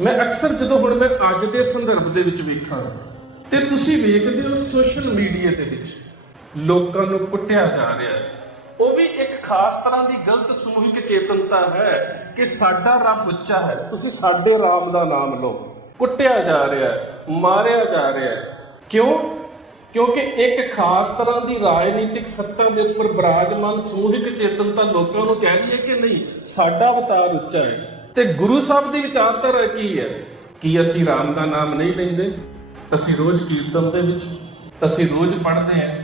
ਮੈਂ ਅਕਸਰ ਜਦੋਂ ਹੁਣ ਮੈਂ ਅੱਜ ਦੇ ਸੰਦਰਭ ਦੇ ਵਿੱਚ ਵੇਖਾਂ, ਤੇ ਤੁਸੀਂ ਵੇਖਦੇ ਹੋ ਸੋਸ਼ਲ ਮੀਡੀਆ ਦੇ ਵਿੱਚ ਲੋਕਾਂ ਨੂੰ ਕੁੱਟਿਆ ਜਾ ਰਿਹਾ ਹੈ। ਉਹ ਵੀ ਇੱਕ ਖਾਸ ਤਰ੍ਹਾਂ ਦੀ ਗਲਤ ਸਮੂਹਿਕ ਚੇਤਨਤਾ ਹੈ ਕਿ ਸਾਡਾ ਰੱਬ ਉੱਚਾ ਹੈ। ਤੁਸੀਂ ਸਾਡੇ ਰਾਮ ਦਾ ਨਾਮ ਲਓ। ਕੁੱਟਿਆ ਜਾ ਰਿਹਾ ਹੈ, ਮਾਰਿਆ ਜਾ ਰਿਹਾ ਹੈ। ਕਿਉਂ? ਕਿਉਂਕਿ ਇੱਕ ਖਾਸ ਤਰ੍ਹਾਂ ਦੀ ਰਾਜਨੀਤਿਕ ਸੱਤਾ ਦੇ ਉੱਪਰ ਬਰਾਜਮਾਨ ਸਮੂਹਿਕ ਚੇਤਨਤਾ ਲੋਕਾਂ ਨੂੰ ਕਹਿ ਰਹੀ ਹੈ ਕਿ ਨਹੀਂ, ਸਾਡਾ ਅਵਤਾਰ ਉੱਚਾ ਹੈ। ਤੇ ਗੁਰੂ ਸਾਹਿਬ ਦੀ ਵਿਚਾਰਧਾਰਾ ਕੀ ਹੈ? ਕਿ ਅਸੀਂ ਰਾਮ ਦਾ ਨਾਮ ਨਹੀਂ ਲੈਂਦੇ? ਅਸੀਂ ਰੋਜ਼ ਕੀਰਤਨ ਦੇ ਵਿੱਚ, ਅਸੀਂ ਰੋਜ਼ ਪੜ੍ਹਦੇ ਹਾਂ।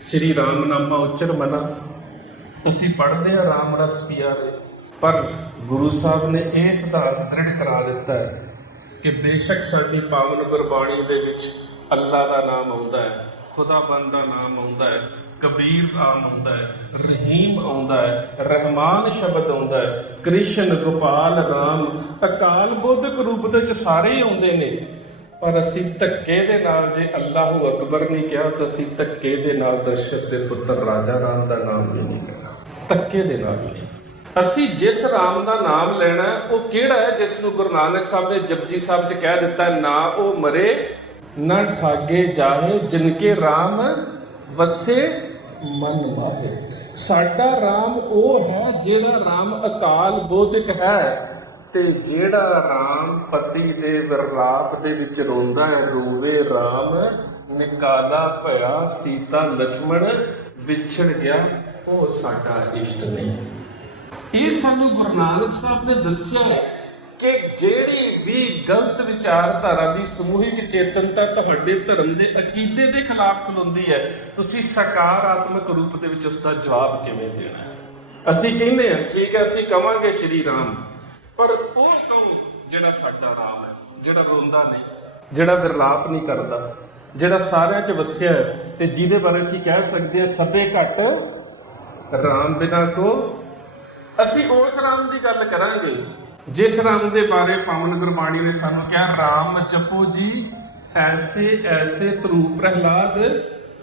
ਸ੍ਰੀ ਰਾਮ ਨਾਮਾ ਉਚਰ ਮਨਾ। ਅਸੀਂ ਪੜ੍ਹਦੇ ਹਾਂ ਰਾਮ ਰਸ ਪਿਆਰੇ ਪਰ ਗੁਰੂ ਸਾਹਿਬ ਨੇ ਇਹ ਸਿਧਾਂਤ ਦ੍ਰਿੜ ਕਰਾ ਦਿੱਤਾ ਹੈ ਕਿ ਬੇਸ਼ੱਕ ਸਾਡੀ ਪਾਵਨ ਗੁਰਬਾਣੀ ਦੇ ਵਿੱਚ ਅੱਲਾ ਦਾ ਨਾਮ ਆਉਂਦਾ ਹੈ ਖੁਦਾਬੰਦ ਦਾ ਨਾਮ ਆਉਂਦਾ ਹੈ। ਕਬੀਰ ਨਾਮ ਆਉਂਦਾ ਹੈ, ਰਹੀਮ ਆਉਂਦਾ ਹੈ, ਰਹਿਮਾਨ ਸ਼ਬਦ ਆਉਂਦਾ ਹੈ, ਕ੍ਰਿਸ਼ਨ, ਗੋਪਾਲ, ਰਾਮ, ਅਕਾਲ ਬੁੱਧਕ ਰੂਪ ਦੇ ਵਿੱਚ ਸਾਰੇ ਹੀ ਆਉਂਦੇ ਨੇ। ਪਰ ਅਸੀਂ ਧੱਕੇ ਦੇ ਨਾਲ ਜੇ ਅੱਲਾਹੂ ਅਕਬਰ ਨਹੀਂ ਕਿਹਾ, ਤਾਂ ਅਸੀਂ ਧੱਕੇ ਦੇ ਨਾਲ ਦਰਸ਼ਕ ਦੇ ਪੁੱਤਰ ਰਾਜਾ ਰਾਮ ਦਾ ਨਾਮ ਵੀ ਨਹੀਂ ਲੈਣਾ। ਧੱਕੇ ਦੇ ਨਾਲ ਨਹੀਂ। ਅਸੀਂ ਜਿਸ ਰਾਮ ਦਾ ਨਾਮ ਲੈਣਾ ਉਹ ਕਿਹੜਾ ਹੈ ਜਿਸ ਨੂੰ ਗੁਰੂ ਨਾਨਕ ਸਾਹਿਬ ਨੇ ਜਪਜੀ ਸਾਹਿਬ 'ਚ ਕਹਿ ਦਿੱਤਾ, ਨਾ ਉਹ ਮਰੇ, ਨਾ ਠਾਗੇ ਜਾਹੇ, ਜਿਨਕੇ ਰਾਮ ਵਸੇ ਮਨ ਮਾਹੇ। ਸਾਡਾ RAM ਉਹ ਹੈ ਜਿਹੜਾ RAM ਅਕਾਲ ਬੋਧਿਕ ਹੈ ਤੇ ਜਿਹੜਾ RAM ਪਤੀ ਦੇ ਵਿਰਾਪ ਦੇ ਵਿੱਚ ਰੋਂਦਾ ਹੈ, ਰੋਵੇ ਰਾਮ, ਨਿਕਾਲਾ ਭਇਆ, ਸੀਤਾ ਲక్ష్మణ ਵਿਛੜ ਗਿਆ, ਉਹ ਸਾਡਾ ਇਸ਼ਟ ਨਹੀਂ। ਇਹ ਸਾਨੂੰ ਗੁਰੂ ਨਾਨਕ ਸਾਹਿਬ ਨੇ ਦੱਸਿਆ ਹੈ ਕਿ ਜਿਹੜੀ ਵੀ ਗਲਤ ਵਿਚਾਰਧਾਰਾ ਦੀ ਸਮੂਹਿਕ ਚੇਤਨਤਾ ਤੁਹਾਡੇ ਧਰਮ ਦੇ ਅਕੀਦੇ ਦੇ ਖਿਲਾਫ ਖਲੋਂਦੀ ਹੈ, ਤੁਸੀਂ ਸਕਾਰਾਤਮਕ ਰੂਪ ਦੇ ਵਿੱਚ ਉਸ ਦਾ ਜਵਾਬ ਕਿਵੇਂ ਦੇਣਾ ਹੈ? ਅਸੀਂ ਕਹਿੰਦੇ ਹਾਂ, ਠੀਕ ਹੈ, ਅਸੀਂ ਕਵਾਂਗੇ ਸ਼੍ਰੀ ਰਾਮ, ਪਰ ਉਹ ਕਹੋ ਜਿਹੜਾ ਸਾਡਾ ਰਾਮ ਹੈ, ਜਿਹੜਾ ਰੋਂਦਾ ਨਹੀਂ, ਜਿਹੜਾ ਵਿਰਲਾਪ ਨਹੀਂ ਕਰਦਾ, ਜਿਹੜਾ ਸਾਰਿਆਂ 'ਚ ਵਸਿਆ ਹੈ, ਤੇ ਜਿਹਦੇ ਬਾਰੇ ਅਸੀਂ ਕਹਿ ਸਕਦੇ ਹਾਂ, ਸਭੇ ਘਟ ਰਾਮ ਬਿਨਾ ਕੋ। ਅਸੀਂ ਉਸ ਰਾਮ ਦੀ ਗੱਲ ਕਰਾਂਗੇ ਜਿਸ ਰਾਮ ਦੇ ਬਾਰੇ ਪਾਵਨ ਗੁਰਬਾਣੀ ਨੇ ਸਾਨੂੰ ਕਿਹਾ, ਰਾਮ ਜਪੋ ਜੀ, ਐਸੇ ਐਸੇ ਤਰੂ ਪ੍ਰਹਿਲਾਦ,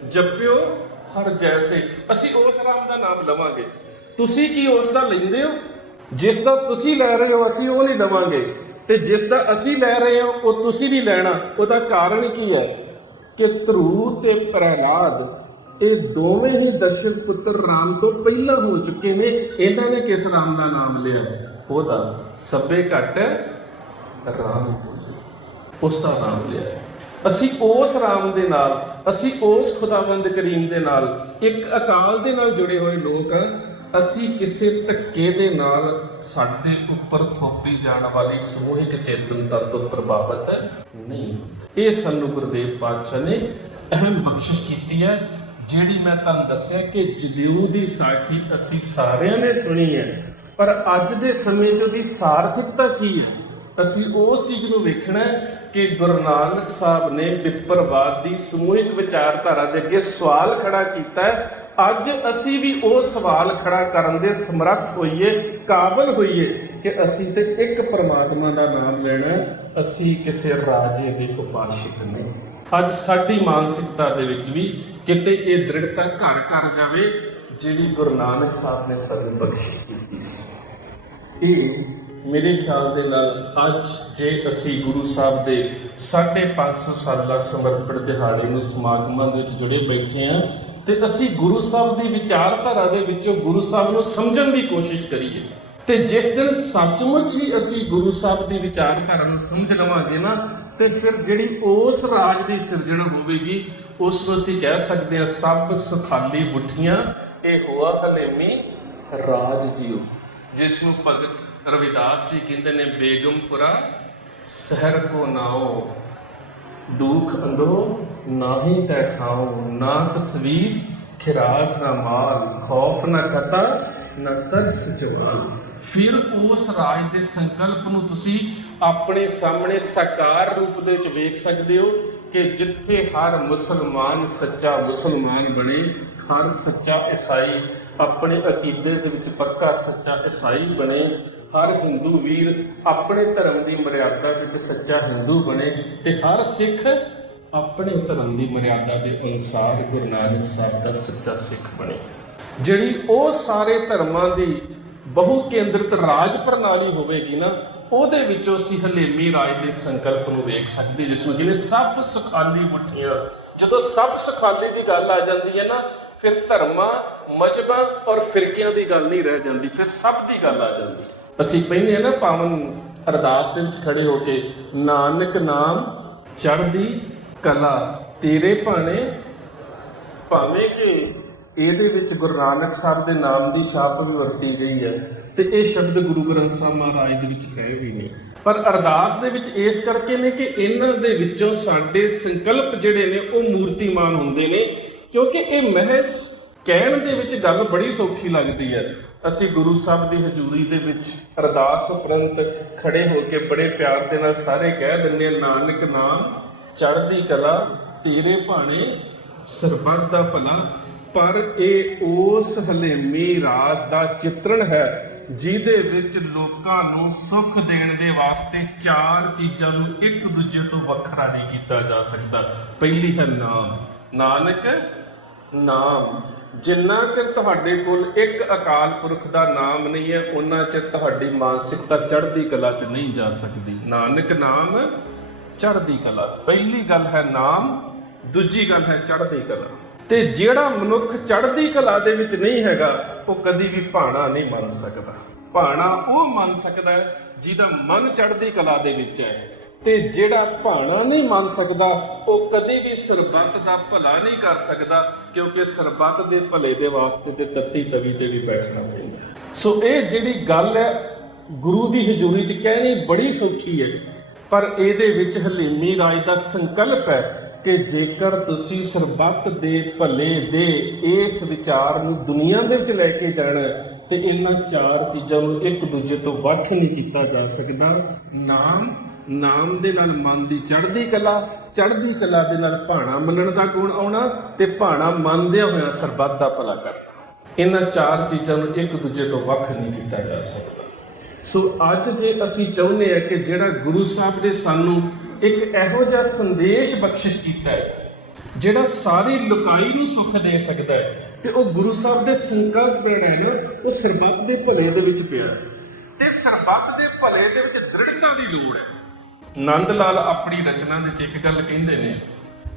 ਜਪਿਓ ਹਰ ਜੈਸੇ। ਅਸੀਂ ਉਸ ਰਾਮ ਦਾ ਨਾਮ ਲਵਾਂਗੇ। ਤੁਸੀਂ ਕੀ ਉਸ ਦਾ ਲੈਂਦੇ ਹੋ? ਜਿਸ ਦਾ ਤੁਸੀਂ ਲੈ ਰਹੇ ਹੋ, ਅਸੀਂ ਉਹ ਨਹੀਂ ਲਵਾਂਗੇ। ਤੇ ਜਿਸ ਦਾ ਅਸੀਂ ਲੈ ਰਹੇ ਹਾਂ, ਉਹ ਤੁਸੀਂ ਨਹੀਂ ਲੈਣਾ। ਉਹਦਾ ਕਾਰਨ ਕੀ ਹੈ? ਕਿ ਧਰੂ ਤੇ ਪ੍ਰਹਿਲਾਦ, ਇਹ ਦੋਵੇਂ ਹੀ ਦਸ਼ਰਥ ਪੁੱਤਰ ਰਾਮ ਤੋਂ ਪਹਿਲਾਂ ਹੋ ਚੁੱਕੇ ਨੇ। ਇਹਨਾਂ ਨੇ ਕਿਸ ਰਾਮ ਦਾ ਨਾਮ ਲਿਆ? ਉਹਦਾ ਸਭੇ ਘਟ ਰਾਮ ਉਸ ਦਾ ਨਾਮ ਲਿਆ ਅਸੀਂ ਉਸ ਰਾਮ ਦੇ ਨਾਲ, ਅਸੀਂ ਉਸ ਖੁਦਾਵੰਦ ਕਰੀਮ ਦੇ ਨਾਲ, ਇੱਕ ਅਕਾਲ ਦੇ ਨਾਲ ਜੁੜੇ ਹੋਏ ਲੋਕ ਹਾਂ। ਅਸੀਂ ਕਿਸੇ ਧੱਕੇ ਦੇ ਨਾਲ ਸਾਡੇ ਉੱਪਰ ਥੋਪੀ ਜਾਣ ਵਾਲੀ ਸਮੂਹਿਕ ਚੇਤਨਤਾ ਤੋਂ ਪ੍ਰਭਾਵਿਤ ਨਹੀਂ, ਇਹ ਸਾਨੂੰ ਗੁਰਦੇਵ ਪਾਤਸ਼ਾਹ ਨੇ ਅਹਿਮ ਬਖਸ਼ਿਸ਼ ਕੀਤੀ ਹੈ, ਜਿਹੜੀ ਮੈਂ ਤੁਹਾਨੂੰ ਦੱਸਿਆ ਕਿ ਜਦਿਊ ਦੀ ਸਾਖੀ ਅਸੀਂ ਸਾਰਿਆਂ ਨੇ ਸੁਣੀ ਹੈ। ਪਰ ਅੱਜ ਦੇ ਸਮੇਂ 'ਚ ਉਹਦੀ ਸਾਰਥਿਕਤਾ ਕੀ ਹੈ? ਅਸੀਂ ਉਸ ਚੀਜ਼ ਨੂੰ ਵੇਖਣਾ ਕਿ ਗੁਰੂ ਨਾਨਕ ਸਾਹਿਬ ਨੇ ਵਿਪਰਵਾਦ ਦੀ ਸਮੂਹਿਕ ਵਿਚਾਰਧਾਰਾ ਦੇ ਅੱਗੇ ਸਵਾਲ ਖੜਾ ਕੀਤਾ ਅੱਜ ਅਸੀਂ ਵੀ ਉਹ ਸਵਾਲ ਖੜਾ ਕਰਨ ਦੇ ਸਮਰੱਥ ਹੋਈਏ, ਕਾਬਲ ਹੋਈਏ ਕਿ ਅਸੀਂ ਤੇ ਇੱਕ ਪਰਮਾਤਮਾ ਦਾ ਨਾਮ ਲੈਣਾ ਅਸੀਂ ਕਿਸੇ ਰਾਜੇ ਦੇ ਉਪਾਸ਼ਕ ਨਹੀਂ। ਅੱਜ ਸਾਡੀ ਮਾਨਸਿਕਤਾ ਦੇ ਵਿੱਚ ਵੀ ਕਿਤੇ ਇਹ ਦ੍ਰਿੜਤਾ ਘਰ ਘਰ ਜਾਵੇ ਜਿਹੜੀ ਗੁਰੂ ਨਾਨਕ ਸਾਹਿਬ ਨੇ ਸਾਨੂੰ ਬਖਸ਼ਿਸ਼ ਕੀਤੀ ਸੀ। ਇਹ ਮੇਰੇ ਖਿਆਲ ਦੇ ਨਾਲ ਅੱਜ ਜੇ ਅਸੀਂ ਗੁਰੂ ਸਾਹਿਬ ਦੇ 550 ਸਾਲਾ ਸਮਰਪਣ ਦਿਹਾੜੇ ਨੂੰ ਸਮਾਗਮਾਂ ਵਿੱਚ ਜੁੜੇ ਬੈਠੇ ਹਾਂ ਤੇ ਅਸੀਂ ਗੁਰੂ ਸਾਹਿਬ ਦੀ ਵਿਚਾਰਧਾਰਾ ਦੇ ਵਿੱਚੋਂ ਗੁਰੂ ਸਾਹਿਬ ਨੂੰ ਸਮਝਣ ਦੀ ਕੋਸ਼ਿਸ਼ ਕਰੀਏ। ਤੇ ਜਿਸ ਦਿਨ ਸੱਚਮੁੱਚ ਹੀ ਅਸੀਂ ਗੁਰੂ ਸਾਹਿਬ ਦੀ ਵਿਚਾਰਧਾਰਾ ਨੂੰ ਸਮਝ ਲਵਾਂਗੇ ਨਾ, ਤੇ ਫਿਰ ਜਿਹੜੀ ਉਸ ਰਾਜ ਦੀ ਸਿਰਜਣਾ ਹੋਵੇਗੀ ਉਸ ਨੂੰ ਅਸੀਂ ਕਹਿ ਸਕਦੇ ਹਾਂ ਸਭ ਸੁਖਾਲੀ ਮੁੱਠੀਆਂ ਇਹ ਹੋਆ ਹਲੇਮੀ ਰਾਜ ਜੀਓ, ਜਿਸ ਨੂੰ ਭਗਤ ਰਵਿਦਾਸ ਜੀ ਕਹਿੰਦੇ ਨੇ, ਬੇਗਮਪੁਰਾ ਸ਼ਹਿਰ ਕੋ ਨਾਓ। ਦੁਖ ਅੰਦੋ ਨਾਹੀ ਤੈ ਠਾਉ ਨਾ ਤਸਵੀਸ ਖਿਰਾਸ ਨਾ ਮਾਲ, ਖੌਫ ਨਾ ਕਤਾ, ਨਾ ਤਰਸ ਜਵਾਲ। ਫਿਰ ਉਸ ਰਾਜ ਦੇ ਸੰਕਲਪ ਨੂੰ ਤੁਸੀਂ ਆਪਣੇ ਸਾਹਮਣੇ ਸਾਕਾਰ ਰੂਪ ਦੇ ਵਿੱਚ ਵੇਖ ਸਕਦੇ ਹੋ। ਕਿ ਜਿੱਥੇ ਹਰ ਮੁਸਲਮਾਨ ਸੱਚਾ ਮੁਸਲਮਾਨ ਬਣੇ, ਹਰ ਸੱਚਾ ਈਸਾਈ ਆਪਣੇ ਅਕੀਦੇ ਦੇ ਵਿੱਚ ਪੱਕਾ ਸੱਚਾ ਈਸਾਈ ਬਣੇ, ਹਰ ਹਿੰਦੂ ਵੀਰ ਆਪਣੇ ਧਰਮ ਦੀ ਮਰਿਆਦਾ ਵਿੱਚ ਸੱਚਾ ਹਿੰਦੂ ਬਣੇ ਤੇ ਹਰ ਸਿੱਖ ਆਪਣੇ ਧਰਮ ਦੀ ਮਰਿਆਦਾ ਦੇ ਅਨੁਸਾਰ ਗੁਰੂ ਨਾਨਕ ਸਾਹਿਬ ਦਾ ਸੱਚਾ ਸਿੱਖ ਬਣੇ। ਜਿਹੜੀ ਉਹ ਸਾਰੇ ਧਰਮਾਂ ਦੀ ਬਹੁ ਕੇਂਦਰਿਤ ਰਾਜ ਪ੍ਰਣਾਲੀ ਹੋਵੇਗੀ ਨਾ ਉਹਦੇ ਵਿੱਚੋਂ ਅਸੀਂ ਹਲੇਮੀ ਰਾਜ ਦੇ ਸੰਕਲਪ ਨੂੰ ਵੇਖ ਸਕਦੇ ਜਿਸ ਨੂੰ ਕਹਿੰਦੇ ਸਭ ਸੁਖਾਲੀ ਮੁੱਠੀਆਂ, ਜਦੋਂ ਸਭ ਸੁਖਾਲੀ ਦੀ ਗੱਲ ਆ ਜਾਂਦੀ ਹੈ ਨਾ, ਫਿਰ ਧਰਮਾਂ ਮਜਬਾਂ ਔਰ ਫਿਰਕਿਆਂ ਦੀ ਗੱਲ ਨਹੀਂ ਰਹਿ ਜਾਂਦੀ, ਫਿਰ ਸਭ ਦੀ ਗੱਲ ਆ ਜਾਂਦੀ ਅਸੀਂ ਕਹਿੰਦੇ ਆ ਨਾ, ਪਾਵਨ ਅਰਦਾਸ ਦੇ ਵਿੱਚ ਖੜੇ ਹੋ ਕੇ, ਨਾਨਕ ਨਾਮ ਚੜ੍ਹਦੀ ਕਲਾ, ਤੇਰੇ ਭਾਣੇ ਭਾਵੇਂ ਕਿ ਇਹਦੇ ਵਿੱਚ ਗੁਰੂ ਨਾਨਕ ਸਾਹਿਬ ਦੇ ਨਾਮ ਦੀ ਛਾਪ ਵੀ ਵਰਤੀ ਗਈ ਹੈ ਤੇ ਇਹ ਸ਼ਬਦ ਗੁਰੂ ਗ੍ਰੰਥ ਸਾਹਿਬ ਮਹਾਰਾਜ ਦੇ ਵਿੱਚ ਹੈ ਵੀ ਨਹੀਂ। ਪਰ ਅਰਦਾਸ ਦੇ ਵਿੱਚ ਇਸ ਕਰਕੇ ਨੇ ਕਿ ਇਹਨਾਂ ਦੇ ਵਿੱਚੋਂ ਸਾਡੇ ਸੰਕਲਪ ਜਿਹੜੇ ਨੇ ਉਹ ਮੂਰਤੀਮਾਨ ਹੁੰਦੇ ਨੇ ਕਿਉਂਕਿ ਇਹ ਮਹਿਸ ਕਹਿਣ ਦੇ ਵਿੱਚ ਗੱਲ ਬੜੀ ਸੌਖੀ ਲੱਗਦੀ ਹੈ। ਅਸੀਂ ਗੁਰੂ ਸਾਹਿਬ ਦੀ ਹਜ਼ੂਰੀ ਦੇ ਵਿੱਚ ਅਰਦਾਸ ਉਪਰੰਤ ਖੜੇ ਹੋ ਕੇ ਬੜੇ ਪਿਆਰ ਦੇ ਨਾਲ ਸਾਰੇ ਕਹਿ ਦਿੰਦੇ ਹਾਂ, ਨਾਨਕ ਨਾਮ ਚੜ੍ਹਦੀ ਕਲਾ ਤੇਰੇ ਭਾਣੇ ਸਰਬੱਤ ਦਾ ਭਲਾ। ਪਰ ਇਹ ਉਸ ਹਲੇਮੀ ਰਾਸ ਦਾ ਚਿੱਤਰਣ ਹੈ, ਜਿਹਦੇ ਵਿੱਚ ਲੋਕਾਂ ਨੂੰ ਸੁੱਖ ਦੇਣ ਦੇ ਵਾਸਤੇ ਚਾਰ ਚੀਜ਼ਾਂ ਨੂੰ ਇੱਕ ਦੂਜੇ ਤੋਂ ਵੱਖਰਾ ਨਹੀਂ ਕੀਤਾ ਜਾ ਸਕਦਾ। ਪਹਿਲੀ ਹੈ ਨਾਮ। ਨਾਨਕ, ਨਾਮ। ਜਿੰਨਾ ਚਿਰ ਤੁਹਾਡੇ ਕੋਲ ਇੱਕ ਅਕਾਲ ਪੁਰਖ ਦਾ ਨਾਮ ਨਹੀਂ ਹੈ ਉਹਨਾਂ ਚਿਰ ਤੁਹਾਡੀ ਮਾਨਸਿਕਤਾ ਚੜ੍ਹਦੀ ਕਲਾ 'ਚ ਨਹੀਂ ਜਾ ਸਕਦੀ। ਨਾਨਕ ਨਾਮ, ਚੜ੍ਹਦੀ ਕਲਾ। ਪਹਿਲੀ ਗੱਲ ਹੈ ਨਾਮ, ਦੂਜੀ ਗੱਲ ਹੈ ਚੜ੍ਹਦੀ ਕਲਾ। ਤੇ ਜਿਹੜਾ ਮਨੁੱਖ ਚੜ੍ਹਦੀ ਕਲਾ ਦੇ ਵਿੱਚ ਨਹੀਂ ਹੈਗਾ, ਉਹ ਕਦੀ ਵੀ ਭਾਣਾ ਨਹੀਂ ਮੰਨ ਸਕਦਾ। ਭਾਣਾ ਉਹ ਮੰਨ ਸਕਦਾ ਜਿਹਦਾ ਮਨ ਚੜ੍ਹਦੀ ਕਲਾ ਦੇ ਵਿੱਚ ਹੈ। ਤੇ ਜਿਹੜਾ ਭਾਣਾ ਨਹੀਂ ਮੰਨ ਸਕਦਾ, ਉਹ ਕਦੀ ਵੀ ਸਰਬੱਤ ਦਾ ਭਲਾ ਨਹੀਂ ਕਰ ਸਕਦਾ, ਕਿਉਂਕਿ ਸਰਬੱਤ ਦੇ ਭਲੇ ਦੇ ਵਾਸਤੇ ਤੇ ਤੱਤੀ ਤਵੀ ਤੇ ਵੀ ਬੈਠਣਾ ਪੈਂਦਾ ਸੋ ਇਹ ਜਿਹੜੀ ਗੱਲ ਹੈ, ਗੁਰੂ ਦੀ ਹਜ਼ੂਰੀ 'ਚ ਕਹਿਣੀ ਬੜੀ ਸੌਖੀ ਹੈ। ਪਰ ਇਹਦੇ ਵਿੱਚ ਹਲੀਮੀ ਰਾਜ ਦਾ ਸੰਕਲਪ ਹੈ ਕਿ ਜੇਕਰ ਤੁਸੀਂ ਸਰਬੱਤ ਦੇ ਭਲੇ ਦੇ ਇਸ ਵਿਚਾਰ ਨੂੰ ਦੁਨੀਆ ਦੇ ਵਿੱਚ ਲੈ ਕੇ ਜਾਣਾ ਹੈ, ਤੇ ਇਹਨਾਂ ਚਾਰ ਚੀਜ਼ਾਂ ਨੂੰ ਇੱਕ ਦੂਜੇ ਤੋਂ ਵੱਖ ਨਹੀਂ ਕੀਤਾ ਜਾ ਸਕਦਾ। ਨਾਮ ਨਾਮ ਦੇ ਨਾਲ ਮਨ ਦੀ ਚੜ੍ਹਦੀ ਕਲਾ ਚੜ੍ਹਦੀ ਕਲਾ ਦੇ ਨਾਲ ਭਾਣਾ ਮੰਨਣ ਦਾ ਗੁਣ ਆਉਣਾ ਤੇ ਭਾਣਾ ਮੰਨਦਿਆਂ ਹੋਇਆ ਸਰਬੱਤ ਦਾ ਭਲਾ ਕਰਨਾ। ਇਹਨਾਂ ਚਾਰ ਚੀਜ਼ਾਂ ਨੂੰ ਇੱਕ ਦੂਜੇ ਤੋਂ ਵੱਖ ਨਹੀਂ ਕੀਤਾ ਜਾ ਸਕਦਾ। ਸੋ ਅੱਜ ਜੇ ਅਸੀਂ ਚਾਹੁੰਦੇ ਹਾਂ ਕਿ ਜਿਹੜਾ ਗੁਰੂ ਸਾਹਿਬ ਨੇ ਸਾਨੂੰ ਇੱਕ ਇਹੋ ਜਿਹਾ ਸੰਦੇਸ਼ ਬਖਸ਼ਿਸ਼ ਕੀਤਾ ਹੈ, ਜਿਹੜਾ ਸਾਰੀ ਲੁਕਾਈ ਨੂੰ ਸੁੱਖ ਦੇ ਸਕਦਾ ਹੈ ਤੇ ਉਹ ਗੁਰੂ ਸਾਹਿਬ ਦੇ ਸੰਕਲਪ ਜਿਹੜਾ ਨਾ, ਉਹ ਸਰਬੱਤ ਦੇ ਭਲੇ ਦੇ ਵਿੱਚ ਪਿਆ ਤੇ ਸਰਬੱਤ ਦੇ ਭਲੇ ਦੇ ਵਿੱਚ ਦ੍ਰਿੜਤਾ ਦੀ ਲੋੜ ਹੈ। ਨੰਦ ਲਾਲ ਆਪਣੀ ਰਚਨਾ ਦੇ ਵਿੱਚ ਇੱਕ ਗੱਲ ਕਹਿੰਦੇ ਨੇ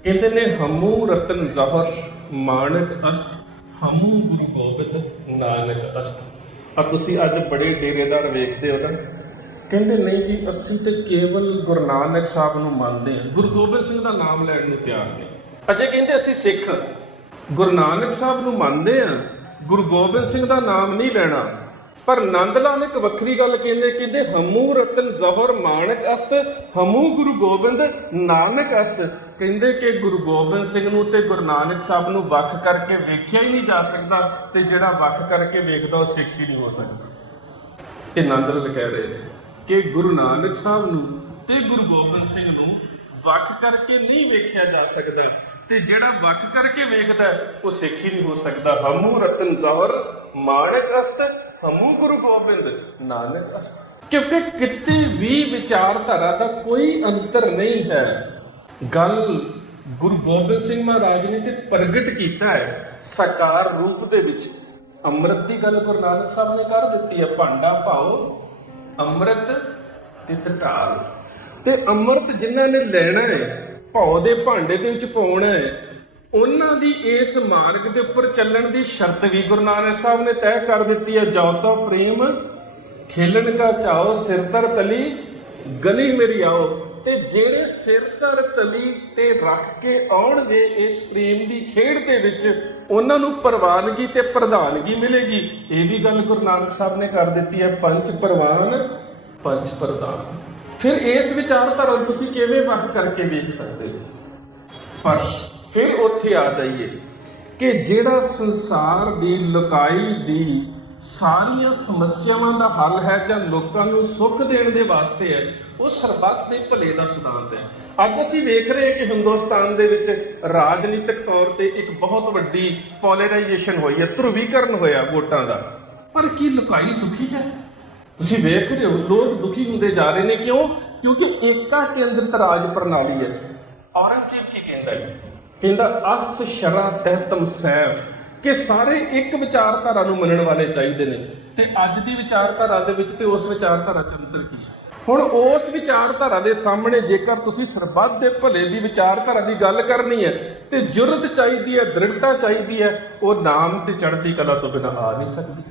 ਕਹਿੰਦੇ ਨੇ, ਹਮੂ ਰਤਨ ਜ਼ਹਰ ਮਾਨਕ ਅਸਤ ਹਮੂ ਗੁਰੂ ਗੋਬਿੰਦ ਨਾਨਕ ਅਸਤ ਆ ਤੁਸੀਂ ਅੱਜ ਬੜੇ ਡੇਰੇਦਾਰ ਵੇਖਦੇ ਹੋ ਨਾ ਕਹਿੰਦੇ ਨਹੀਂ ਜੀ ਅਸੀਂ ਤੇ ਕੇਵਲ ਗੁਰੂ ਨਾਨਕ ਸਾਹਿਬ ਨੂੰ ਮੰਨਦੇ ਹਾਂ। ਗੁਰੂ ਗੋਬਿੰਦ ਸਿੰਘ ਦਾ ਨਾਮ ਲੈਣ ਨੂੰ ਤਿਆਰ ਨਹੀਂ ਅਜੇ ਕਹਿੰਦੇ ਅਸੀਂ ਸਿੱਖ। ਗੁਰੂ ਨਾਨਕ ਸਾਹਿਬ ਨੂੰ ਮੰਨਦੇ ਹਾਂ ਗੁਰੂ ਗੋਬਿੰਦ ਸਿੰਘ ਦਾ ਨਾਮ ਨਹੀਂ ਲੈਣਾ। ਪਰ ਨੰਦ ਲਾਲ ਇੱਕ ਵੱਖਰੀ ਗੱਲ ਕਹਿੰਦੇ ਕਹਿੰਦੇ ਹਮੂ ਰਤਨ ਜ਼ਹਰ ਮਾਨਕ ਅਸਤ ਹਮੂ ਗੁਰੂ ਗੋਬਿੰਦ ਨਾਨਕ ਅਸਤ। ਕਹਿੰਦੇ ਕਿ ਗੁਰੂ ਗੋਬਿੰਦ ਸਿੰਘ ਨੂੰ ਤੇ ਗੁਰੂ ਨਾਨਕ ਸਾਹਿਬ ਨੂੰ ਵੱਖ ਕਰਕੇ ਵੇਖਿਆ ਹੀ ਨਹੀਂ ਜਾ ਸਕਦਾ ਤੇ ਜਿਹੜਾ ਵੱਖ ਕਰਕੇ ਵੇਖਦਾ ਉਹ ਸਿੱਖ ਹੀ ਨਹੀਂ ਹੋ ਸਕਦਾ। ਇਹ ਨੰਦ ਲਾਲ ਕਹਿ ਰਹੇ ਨੇ। ਕਿ ਗੁਰੂ ਨਾਨਕ ਸਾਹਿਬ ਨੂੰ ਤੇ ਗੁਰੂ ਗੋਬਿੰਦ ਸਿੰਘ ਨੂੰ ਵੱਖ ਕਰਕੇ ਨਹੀਂ ਵੇਖਿਆ ਜਾ ਸਕਦਾ। ਤੇ ਜਿਹੜਾ ਵੱਖ ਕਰਕੇ ਵੇਖਦਾ, ਉਹ ਸਿੱਖ ਹੀ ਨਹੀਂ ਹੋ ਸਕਦਾ। ਹਮੂ ਰਤਨ ਜ਼ਹਰ ਮਾਨਕ ਅਸਤ, ਹਮੂ ਗੁਰੂ ਗੋਬਿੰਦ, ਨਾਨਕ ਅਸਤ। ਕਿਉਂਕਿ ਕਿਤੇ ਵੀ ਵਿਚਾਰਧਾਰਾ ਦਾ ਕੋਈ ਅੰਤਰ ਨਹੀਂ ਹੈ। ਗੱਲ ਗੁਰੂ ਗੋਬਿੰਦ ਸਿੰਘ ਮਹਾਰਾਜ ਨੇ ਤੇ ਪ੍ਰਗਟ ਕੀਤਾ ਹੈ, ਸਾਕਾਰ ਰੂਪ ਦੇ ਵਿੱਚ। ਅੰਮ੍ਰਿਤ ਦੀ ਗੱਲ ਗੁਰੂ ਨਾਨਕ ਸਾਹਿਬ ਨੇ ਕਰ ਦਿੱਤੀ ਹੈ, ਭਾਂਡਾ ਭਾਓ ਅੰਮ੍ਰਿਤ ਤਿਤ ਢਾਲ ਤੇ ਅੰਮ੍ਰਿਤ ਜਿਨ੍ਹਾਂ ਨੇ ਲੈਣਾ ਹੈ, ਭੌ ਦੇ ਭਾਂਡੇ ਦੇ ਵਿੱਚ ਪਾਉਣਾ ਹੈ, ਉਹਨਾਂ ਦੀ ਇਸ ਮਾਰਗ ਦੇ ਉੱਪਰ ਚੱਲਣ ਦੀ ਸ਼ਰਤ ਵੀ ਗੁਰੂ ਨਾਨਕ ਸਾਹਿਬ ਨੇ ਤੈਅ ਕਰ ਦਿੱਤੀ ਹੈ ਜੋ ਤਾਂ ਪ੍ਰੇਮ, ਖੇਲਣ ਕਾ ਚਾਓ ਸਿਰ ਤਰ ਤਲੀ, ਗਲੀ ਮੇਰੀ ਆਓ। ਤੇ ਜਿਹੜੇ ਸਿਰ ਤਰ ਤਲੀ ਤੇ ਰੱਖ ਕੇ ਆਉਣਗੇ ਇਸ ਪ੍ਰੇਮ ਦੀ ਖੇਡ ਦੇ ਵਿੱਚ ਉਹਨਾਂ ਨੂੰ ਪ੍ਰਵਾਨਗੀ ਤੇ ਪ੍ਰਧਾਨਗੀ ਮਿਲੇਗੀ। ਇਹ ਵੀ ਗੱਲ ਗੁਰੂ ਨਾਨਕ ਸਾਹਿਬ ਨੇ ਕਰ ਦਿੱਤੀ ਹੈ, ਪੰਜ ਪ੍ਰਵਾਨ, ਪੰਜ ਪ੍ਰਧਾਨ। ਫਿਰ ਇਸ ਵਿਚਾਰਧਾਰਾ ਨੂੰ ਤੁਸੀਂ ਕਿਵੇਂ ਵੱਖ ਕਰਕੇ ਵੇਖ ਸਕਦੇ ਹੋ? ਪਰ ਫਿਰ ਉੱਥੇ ਆ ਜਾਈਏ ਕਿ ਜਿਹੜਾ ਸੰਸਾਰ ਦੀ ਲੁਕਾਈ ਦੀ ਸਾਰੀਆਂ ਸਮੱਸਿਆਵਾਂ ਦਾ ਹੱਲ ਹੈ ਜਾਂ ਲੋਕਾਂ ਨੂੰ ਸੁੱਖ ਦੇਣ ਦੇ ਵਾਸਤੇ ਹੈ, ਉਹ ਸਰਬੱਤ ਦੇ ਭਲੇ ਦਾ ਸਿਧਾਂਤ ਹੈ। ਅੱਜ ਅਸੀਂ ਵੇਖ ਰਹੇ ਕਿ ਹਿੰਦੁਸਤਾਨ ਦੇ ਵਿੱਚ ਰਾਜਨੀਤਿਕ ਤੌਰ ਤੇ ਇੱਕ ਬਹੁਤ ਵੱਡੀ ਪੋਲਰਾਈਜੇਸ਼ਨ ਹੋਈ ਹੈ, ਧਰੁਵੀਕਰਨ ਹੋਇਆ ਵੋਟਾਂ ਦਾ। ਪਰ ਕੀ ਲੁਕਾਈ ਸੁਖੀ ਹੈ? ਤੁਸੀਂ ਵੇਖ ਰਹੇ ਹੋ, ਲੋਕ ਦੁਖੀ ਹੁੰਦੇ ਜਾ ਰਹੇ ਨੇ। ਕਿਉਂ? ਕਿਉਂਕਿ ਏਕਾ ਕੇਂਦਰਿਤ ਰਾਜ ਪ੍ਰਣਾਲੀ ਹੈ। ਔਰੰਗਜ਼ੇਬ ਕੀ ਕਹਿੰਦਾ ਹੈ ਕਹਿੰਦਾ, ਅਸ ਸ਼ਰਾ ਤਹਿਤਮ ਸੈਫ। ਕਿ ਸਾਰੇ ਇੱਕ ਵਿਚਾਰਧਾਰਾ ਨੂੰ ਮੰਨਣ ਵਾਲੇ ਚਾਹੀਦੇ ਨੇ। ਤੇ ਅੱਜ ਦੀ ਵਿਚਾਰਧਾਰਾ ਦੇ ਵਿੱਚ ਤੇ ਉਸ ਵਿਚਾਰਧਾਰਾ ਚ ਅੰਤਰ ਕੀ ਹੈ? ਹੁਣ ਉਸ ਵਿਚਾਰਧਾਰਾ ਦੇ ਸਾਹਮਣੇ ਜੇਕਰ ਤੁਸੀਂ ਸਰਬੱਤ ਦੇ ਭਲੇ ਦੀ ਵਿਚਾਰਧਾਰਾ ਦੀ ਗੱਲ ਕਰਨੀ ਹੈ, ਤੇ ਜੁਰਤ ਚਾਹੀਦੀ ਹੈ, ਦ੍ਰਿੜਤਾ ਚਾਹੀਦੀ ਹੈ, ਉਹ ਨਾਮ ਤੇ ਚੜ੍ਹਦੀ ਕਲਾ ਤੋਂ ਬਿਨਾਂ ਆ ਨਹੀਂ ਸਕਦੀ।